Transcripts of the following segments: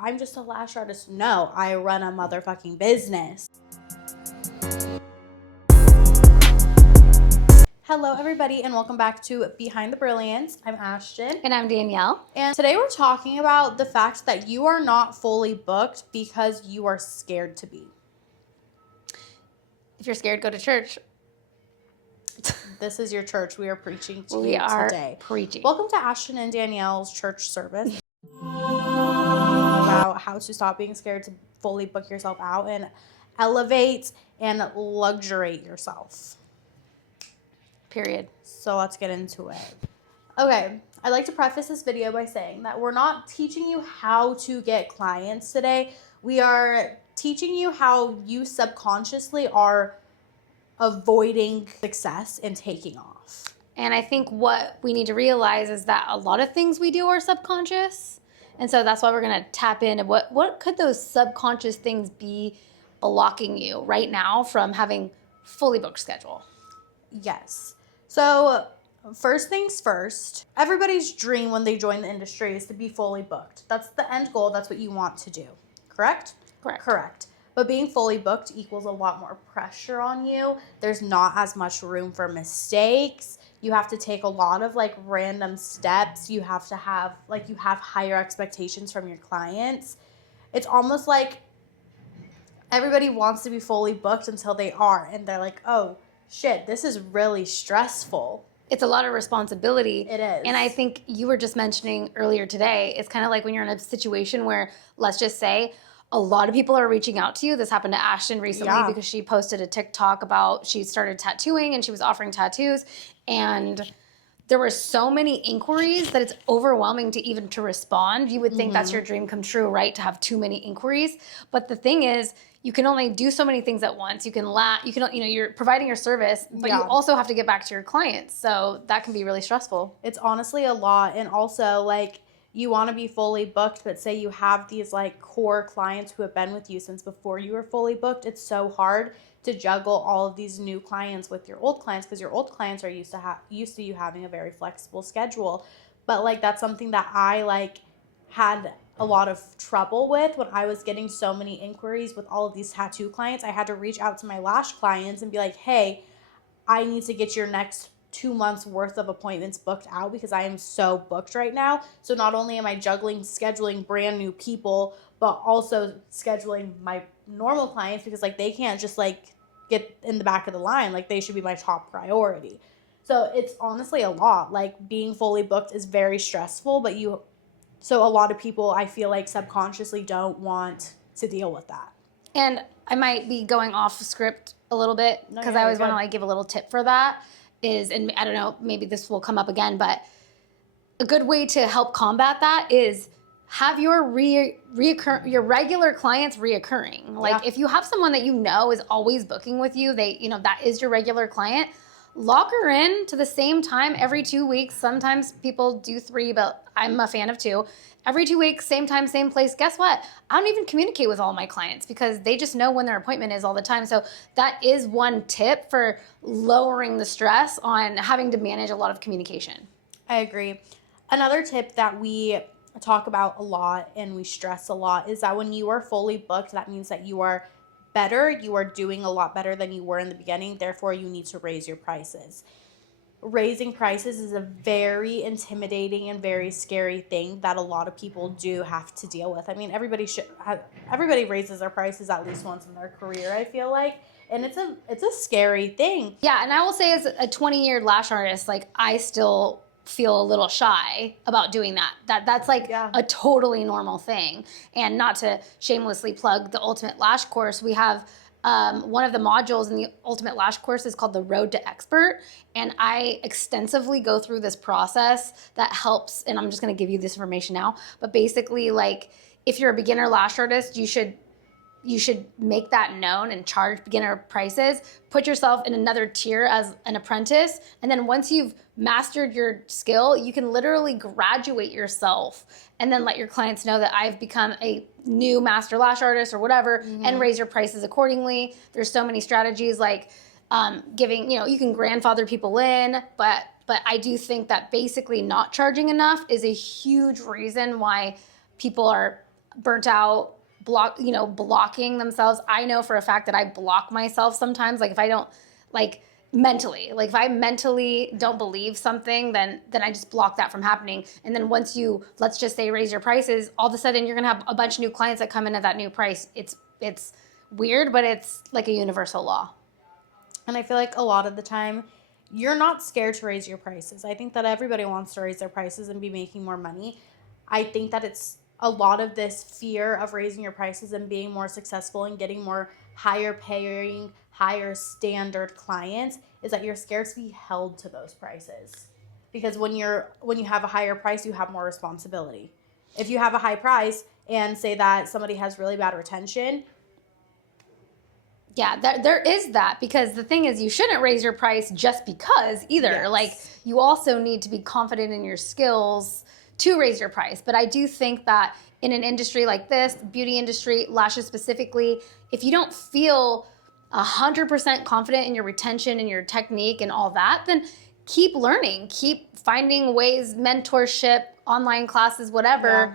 I'm just a lash artist. No, I run a motherfucking business. Hello, everybody, and welcome back to Behind the Brilliance. I'm Ashtyn. And I'm Danielle. And today we're talking about the fact that you are not fully booked because you are scared to be. If you're scared, go to church. This is your church. We are preaching to We you are today. preaching. Welcome to Ashtyn and Danielle's church service. About how to stop being scared to fully book yourself out and elevate and luxuriate yourself. Period. So let's get into it. Okay, I'd like to preface this video by saying that we're not teaching you how to get clients today. We are teaching you how you subconsciously are avoiding success and taking off. And I think what we need to realize is that a lot of things we do are subconscious. And so that's why we're going to tap into what could those subconscious things be blocking you right now from having fully booked schedule. Yes. So first things first, everybody's dream when they join the industry is to be fully booked. That's the end goal. That's what you want to do. Correct? Correct. But being fully booked equals a lot more pressure on you. There's not as much room for mistakes. You have to take a lot of random steps. You have to have you have higher expectations from your clients. It's almost like everybody wants to be fully booked until they are. And they're like, oh, shit, this is really stressful. It's a lot of responsibility. It is. And I think you were just mentioning earlier today, it's kind of like when you're in a situation where, let's just say, a lot of people are reaching out to you. This happened to Ashtyn recently because she posted a TikTok about she started tattooing and she was offering tattoos. And there were so many inquiries that it's overwhelming to even to respond. You would think that's your dream come true, right? To have too many inquiries. But the thing is, you can only do so many things at once. You're providing your service, but you also have to get back to your clients. So that can be really stressful. It's honestly a lot. And also you want to be fully booked, but say you have these core clients who have been with you since before you were fully booked. It's so hard to juggle all of these new clients with your old clients because your old clients are used to you having a very flexible schedule. But that's something that I had a lot of trouble with when I was getting so many inquiries with all of these tattoo clients. I had to reach out to my lash clients and be like, hey, I need to get your next 2 months worth of appointments booked out because I am so booked right now. So not only am I scheduling brand new people, but also scheduling my normal clients because they can't just get in the back of the line. They should be my top priority. So it's honestly a lot. Being fully booked is very stressful, but so a lot of people I feel subconsciously don't want to deal with that. And I might be going off script a little bit because I always want to give a little tip for that is, and I don't know, maybe this will come up again, but a good way to help combat that is have your regular clients reoccurring. If you have someone that is always booking with you, that is your regular client, lock her in to the same time every 2 weeks. Sometimes people do 3, but I'm a fan of 2. Every 2 weeks, same time, same place. Guess what? I don't even communicate with all my clients because they just know when their appointment is all the time. So that is one tip for lowering the stress on having to manage a lot of communication. I agree. Another tip that we talk about a lot and we stress a lot is that when you are fully booked, that means that you are better. You are doing a lot better than you were in the beginning. Therefore, you need to raise your prices. Raising prices is a very intimidating and very scary thing that a lot of people do have to deal with. I mean, everybody raises their prices at least once in their career, I feel like. And it's a scary thing. Yeah, and I will say as a 20-year lash artist, I still feel a little shy about doing that. That's a totally normal thing. And not to shamelessly plug the Ultimate Lash course, we have one of the modules in the Ultimate Lash course is called the Road to Expert. And I extensively go through this process that helps, and I'm just gonna give you this information now, but basically if you're a beginner lash artist, you should make that known and charge beginner prices. Put yourself in another tier as an apprentice. And then once you've mastered your skill, you can literally graduate yourself and then let your clients know that I've become a new master lash artist or whatever, and raise your prices accordingly. There's so many strategies giving, you can grandfather people in, but I do think that basically not charging enough is a huge reason why people are burnt out, blocking themselves. I know for a fact that I block myself sometimes. Like if I don't, like mentally, like if I mentally don't believe something, then I just block that from happening. And then once you, let's just say, raise your prices, all of a sudden you're gonna have a bunch of new clients that come in at that new price. It's weird, but it's like a universal law. And I feel like a lot of the time, you're not scared to raise your prices. I think that everybody wants to raise their prices and be making more money. I think that it's a lot of this fear of raising your prices and being more successful and getting more higher paying, higher standard clients is that you're scared to be held to those prices. Because when you have a higher price, you have more responsibility. If you have a high price and say that somebody has really bad retention, yeah, there is that, because the thing is, you shouldn't raise your price just because either. Yes. Like, you also need to be confident in your skills to raise your price. But I do think that in an industry like this, beauty industry, lashes specifically, if you don't feel 100% confident in your retention and your technique and all that, then keep learning, keep finding ways, mentorship, online classes, whatever. Yeah.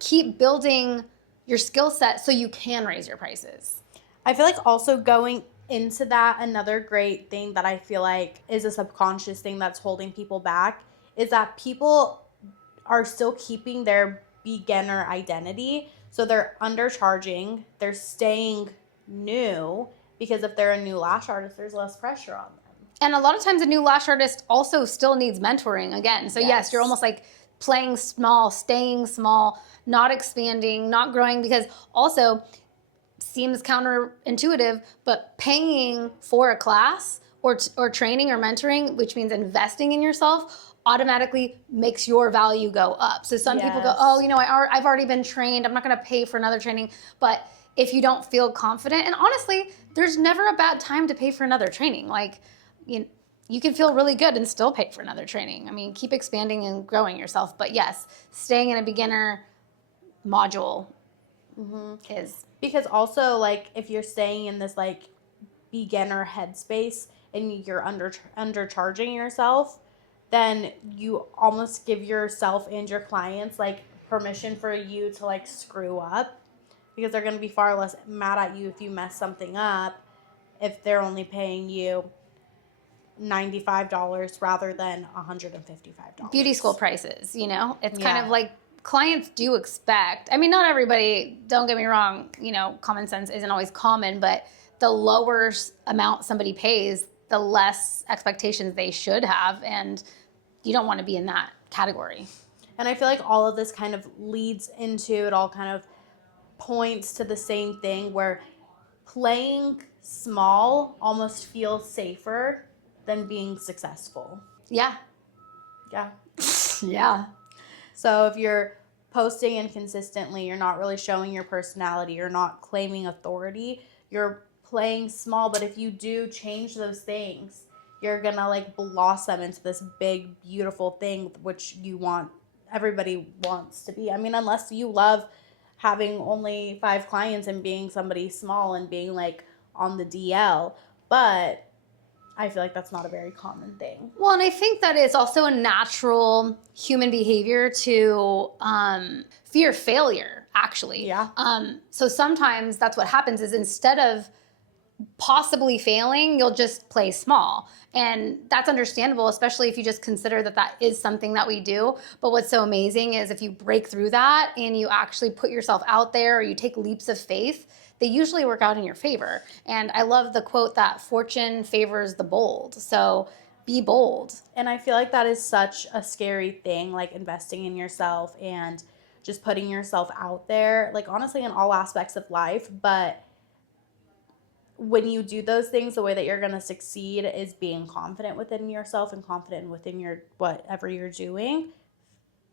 Keep building your skill set so you can raise your prices. I feel like also going into that, another great thing that I feel like is a subconscious thing that's holding people back is that people are still keeping their beginner identity. So they're undercharging, they're staying new, because if they're a new lash artist, there's less pressure on them. And a lot of times a new lash artist also still needs mentoring again. So yes, you're almost like playing small, staying small, not expanding, not growing, because also seems counterintuitive, but paying for a class or training or mentoring, which means investing in yourself, automatically makes your value go up. So some people go, oh, I've already been trained, I'm not going to pay for another training. But if you don't feel confident, and honestly, there's never a bad time to pay for another training. Like, you can feel really good and still pay for another training. I mean, keep expanding and growing yourself. But yes, staying in a beginner module is... Because also, like, if you're staying in this, like, beginner headspace and you're undercharging yourself, then you almost give yourself and your clients, like, permission for you to, like, screw up. Because they're going to be far less mad at you if you mess something up if they're only paying you $95 rather than $155. Beauty school prices, It's kind of like clients do expect, I mean, not everybody, don't get me wrong, common sense isn't always common, but the lower amount somebody pays, the less expectations they should have, and you don't want to be in that category. And I feel like all of this kind of leads into, it all kind of points to the same thing, where playing small almost feels safer than being successful. Yeah. Yeah. Yeah. So if you're posting inconsistently, you're not really showing your personality, you're not claiming authority, you're playing small. But if you do change those things, you're gonna like blossom into this big, beautiful thing, which everybody wants to be. I mean, unless you love having only 5 clients and being somebody small and being like on the DL, but I feel like that's not a very common thing. Well, and I think that it's also a natural human behavior to fear failure, actually. Yeah. So sometimes that's what happens, is instead of possibly failing, you'll just play small. And that's understandable, especially if you just consider that is something that we do. But what's so amazing is if you break through that and you actually put yourself out there, or you take leaps of faith, they usually work out in your favor. And I love the quote that fortune favors the bold. So be bold. And I feel like that is such a scary thing, like investing in yourself and just putting yourself out there, like honestly in all aspects of life. But when you do those things, the way that you're going to succeed is being confident within yourself and confident within your whatever you're doing.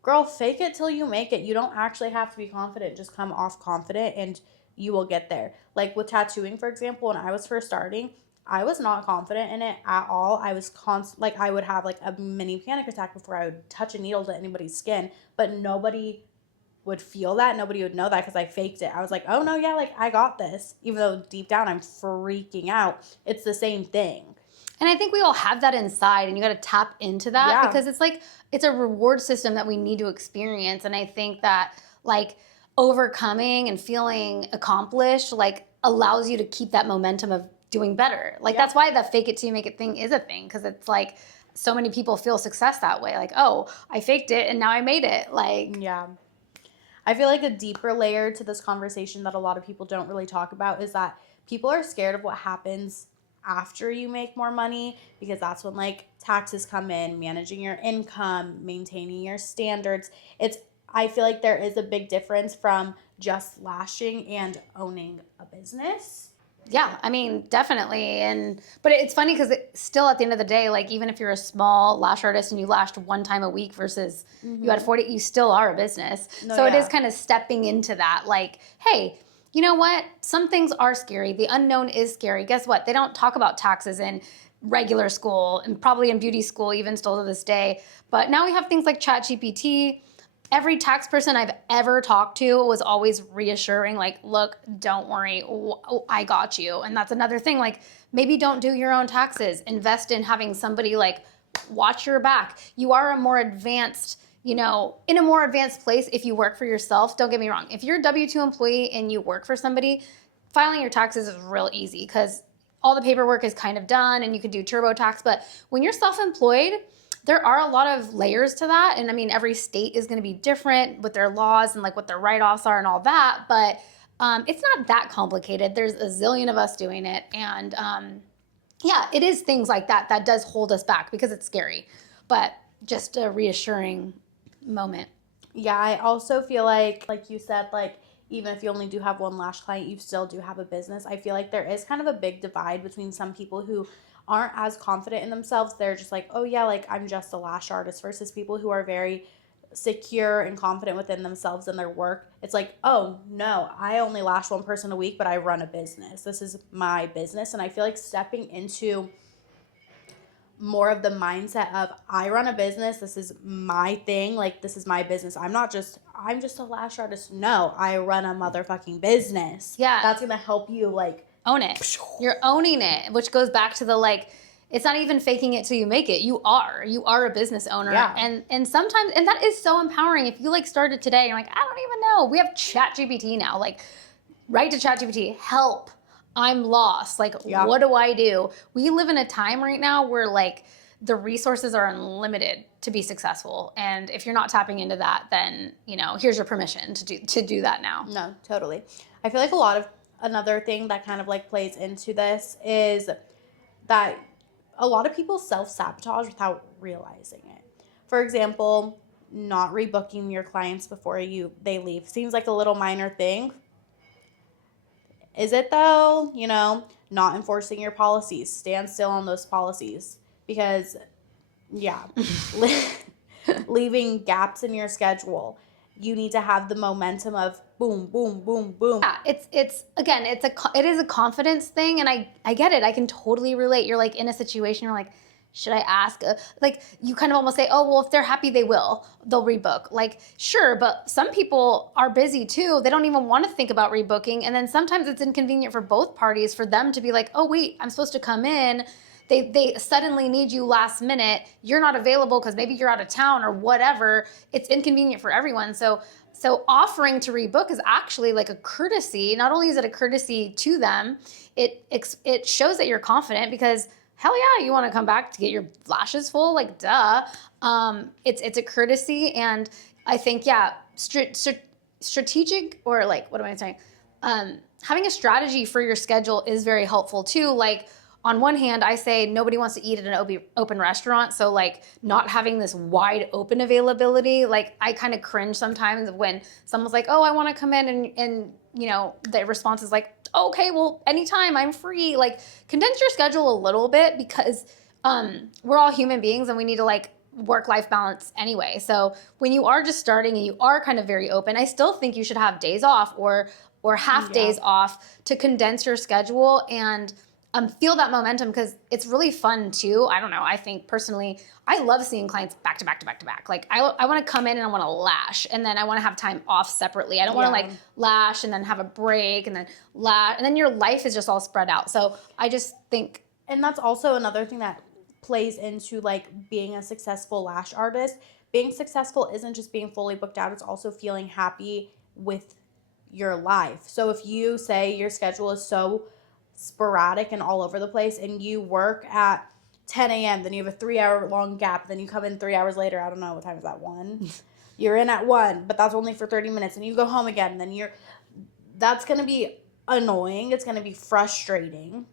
Girl, fake it till you make it. You don't actually have to be confident. Just come off confident and you will get there. Like with tattooing, for example, when I was first starting, I was not confident in it at all. I was I would have like a mini panic attack before I would touch a needle to anybody's skin, but nobody would feel that. Nobody would know that because I faked it. I was like, oh no, yeah, like I got this. Even though deep down I'm freaking out. It's the same thing. And I think we all have that inside, and you got to tap into that because it's a reward system that we need to experience. And I think that like overcoming and feeling accomplished, like, allows you to keep that momentum of doing better. Like, that's why the fake it till you make it thing is a thing, because it's like so many people feel success that way. Like, oh, I faked it and now I made it. Like, yeah. I feel like a deeper layer to this conversation that a lot of people don't really talk about is that people are scared of what happens after you make more money, because that's when like taxes come in, managing your income, maintaining your standards. I feel like there is a big difference from just lashing and owning a business. yeah, I mean, definitely. But it's funny because still at the end of the day, like, even if you're a small lash artist and you lashed one time a week versus you had 40, you still are a business. So it is kind of stepping into that, like, hey, you know what? Some things are scary. The unknown is scary. Guess what? They don't talk about taxes in regular school, and probably in beauty school even still to this day. But now we have things like ChatGPT. Every tax person I've ever talked to was always reassuring, like, look, don't worry, I got you. And that's another thing, like, maybe don't do your own taxes. Invest in having somebody, like, watch your back. You are a more advanced, in a more advanced place if you work for yourself. Don't get me wrong. If you're a W-2 employee and you work for somebody, filing your taxes is real easy because all the paperwork is kind of done and you can do TurboTax. But when you're self-employed, there are a lot of layers to that. And I mean, every state is going to be different with their laws and like what their write-offs are and all that. But it's not that complicated. There's a zillion of us doing it. And yeah, it is things like that that does hold us back because it's scary. But just a reassuring moment. Yeah, I also feel like you said, like, even if you only do have one lash client, you still do have a business. I feel like there is kind of a big divide between some people who aren't as confident in themselves. They're just like, oh yeah, like I'm just a lash artist, versus people who are very secure and confident within themselves and their work. It's like, oh no, I only lash one person a week, but I run a business. This is my business. And I feel like stepping into more of the mindset of I run a business, this is my thing, like this is my business. I'm just a lash artist. No, I run a motherfucking business. Yeah. That's gonna help you like own it. You're owning it, which goes back to the like, it's not even faking it till you make it. You are a business owner. Yeah. And sometimes, and that is so empowering. If you like started today, you're like, I don't even know. We have ChatGPT now. Like, write to ChatGPT, help. I'm lost. Like, what do I do? We live in a time right now where like the resources are unlimited to be successful. And if you're not tapping into that, then, here's your permission to do that now. No, totally. I feel like another thing that kind of like plays into this is that a lot of people self-sabotage without realizing it. For example, not rebooking your clients before they leave. Seems like a little minor thing. Is it though? Not enforcing your policies. Stand still on those policies. Because, yeah, leaving gaps in your schedule. You need to have the momentum of boom, boom, boom, boom. Yeah, it is a confidence thing, and I get it. I can totally relate. You're like in a situation, you're like, should I ask? Like, you kind of almost say, oh, well, if they're happy, they'll rebook. Like, sure, but some people are busy too. They don't even want to think about rebooking. And then sometimes it's inconvenient for both parties for them to be like, oh, wait, I'm supposed to come in. They suddenly need you last minute. You're not available because maybe you're out of town or whatever. It's inconvenient for everyone. So offering to rebook is actually like a courtesy. Not only is it a courtesy to them, it shows that you're confident because hell yeah, you want to come back to get your lashes full, like duh. It's a courtesy, and I think strategic, or like, what am I saying? Having a strategy for your schedule is very helpful too. Like, on one hand, I say nobody wants to eat at an open restaurant, so like not having this wide open availability, like I kind of cringe sometimes when someone's like, oh, I want to come in, and the response is like, okay, well, anytime, I'm free. Like, condense your schedule a little bit because we're all human beings and we need to like work-life balance anyway. So when you are just starting and you are kind of very open, I still think you should have days off or half days off to condense your schedule and feel that momentum, because it's really fun too. I don't know. I think personally, I love seeing clients back to back to back to back. Like, I want to come in and I want to lash, and then I want to have time off separately. I don't want to like lash and then have a break and then lash, and then your life is just all spread out. So I just think, and that's also another thing that plays into like being a successful lash artist. Being successful isn't just being fully booked out. It's also feeling happy with your life. So if you say your schedule is so sporadic and all over the place and you work at 10 a.m., then you have a 3-hour long gap, then you come in 3 hours later, I don't know, what time is that, 1? You're in at 1, but that's only for 30 minutes, and you go home again, then that's going to be annoying. It's going to be frustrating.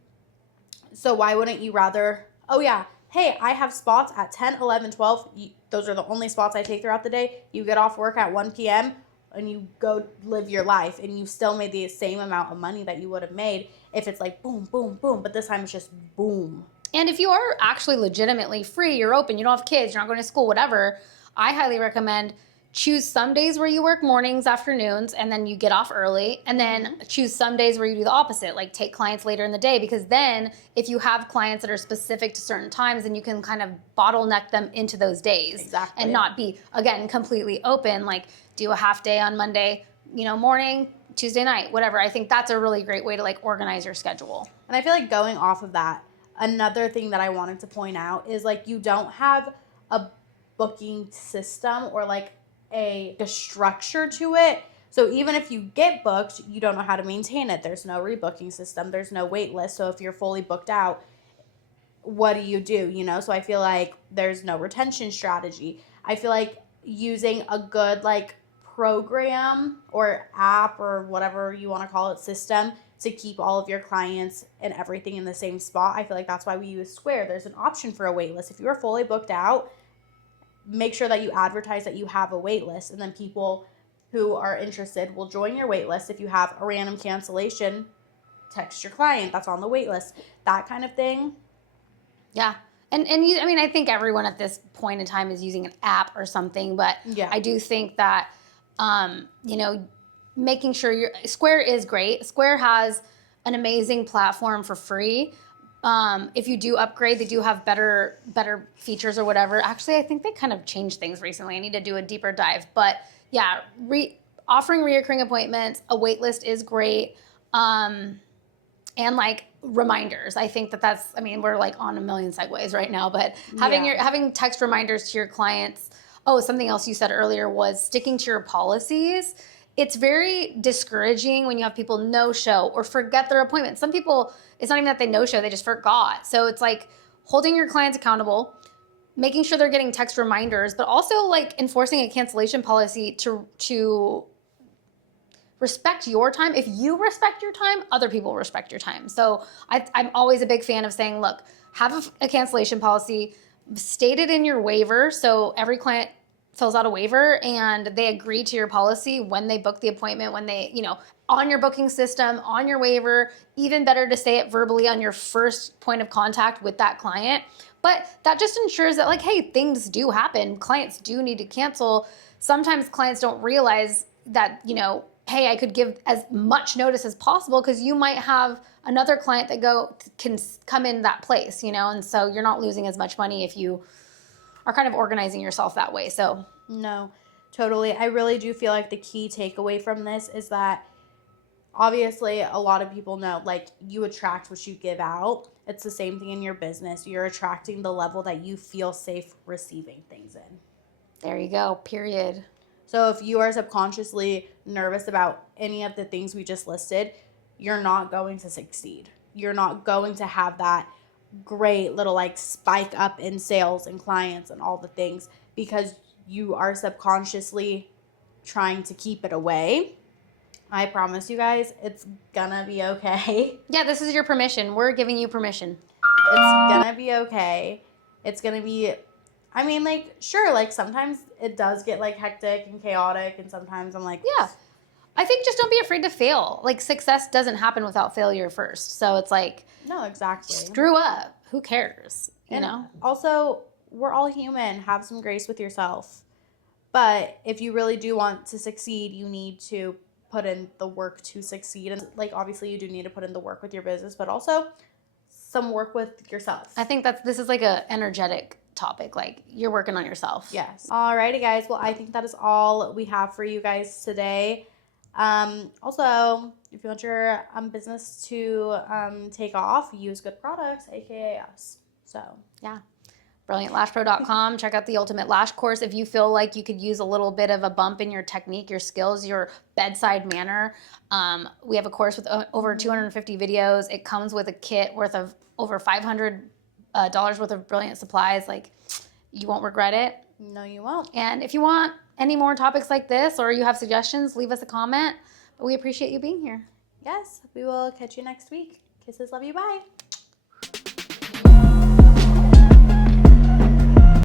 So why wouldn't you rather, oh yeah, hey, I have spots at 10, 11, 12. Those are the only spots I take throughout the day. You get off work at 1 p.m. and you go live your life, and you still made the same amount of money that you would have made if it's like boom, boom, boom, but this time it's just boom. And if you are actually legitimately free, you're open, you don't have kids, you're not going to school, whatever, I highly recommend choose some days where you work mornings, afternoons, and then you get off early, and then choose some days where you do the opposite, like take clients later in the day, because then if you have clients that are specific to certain times, then you can kind of bottleneck them into those days. Exactly. And not be, again, completely open, like do a half day on Monday, morning, Tuesday night, whatever. I think that's a really great way to like organize your schedule. And I feel like going off of that, another thing that I wanted to point out is like you don't have a booking system or like a structure to it. So even if you get booked, you don't know how to maintain it. There's no rebooking system. There's no wait list. So if you're fully booked out, what do? So I feel like there's no retention strategy. I feel like using a good like program or app or whatever you want to call it, system, to keep all of your clients and everything in the same spot. I feel like that's why we use Square. There's an option for a wait list. If you are fully booked out, make sure that you advertise that you have a wait list, and then people who are interested will join your wait list. If you have a random cancellation, text your client that's on the wait list, that kind of thing. Yeah. And I think everyone at this point in time is using an app or something, but yeah. I do think that, making sure Square is great. Square has an amazing platform for free. If you do upgrade, they do have better features or whatever. Actually, I think they kind of changed things recently. I need to do a deeper dive. But yeah, offering reoccurring appointments, a wait list is great. And like reminders. I think that's, we're like on a million segues right now, but having text reminders to your clients. Oh, something else you said earlier was sticking to your policies. It's very discouraging when you have people no-show or forget their appointment. Some people, it's not even that they no-show, they just forgot. So it's like holding your clients accountable, making sure they're getting text reminders, but also like enforcing a cancellation policy to respect your time. If you respect your time, other people respect your time. So I'm always a big fan of saying, look, have a cancellation policy, state it in your waiver. So every client fills out a waiver and they agree to your policy when they book the appointment, when they, on your booking system, on your waiver. Even better to say it verbally on your first point of contact with that client. But that just ensures that like, hey, things do happen. Clients do need to cancel. Sometimes clients don't realize that, hey, I could give as much notice as possible because you might have another client that can come in that place, and so you're not losing as much money if you are kind of organizing yourself that way. So no, totally. I really do feel like the key takeaway from this is that obviously a lot of people know like you attract what you give out. It's the same thing in your business. You're attracting the level that you feel safe receiving things in. There you go, period. So if you are subconsciously nervous about any of the things we just listed, you're not going to succeed. You're not going to have that great little like spike up in sales and clients and all the things because you are subconsciously trying to keep it away. I promise you guys, it's gonna be okay. Yeah, this is your permission. We're giving you permission. It's gonna be okay. It's gonna be, sure, like sometimes it does get like hectic and chaotic, and sometimes I'm like, yeah. I think just don't be afraid to fail. Like success doesn't happen without failure first. So it's like, no, exactly. Screw up. Who cares? Also, we're all human. Have some grace with yourself. But if you really do want to succeed, you need to put in the work to succeed. And like obviously you do need to put in the work with your business, but also some work with yourself. I think this is like a energetic topic. Like you're working on yourself. Yes. Alrighty guys. Well, I think that is all we have for you guys today. Also, if you want your business to take off, use good products, aka us. So yeah. brilliantlashpro.com. Check out the Ultimate Lash course. If you feel like you could use a little bit of a bump in your technique, your skills, your bedside manner, we have a course with over 250 videos. It comes with a kit worth of over $500 worth of Brilliant supplies. Like, you won't regret it. No, you won't. And if you want any more topics like this, or you have suggestions, leave us a comment. But we appreciate you being here. Yes, we will catch you next week. Kisses, love you, bye.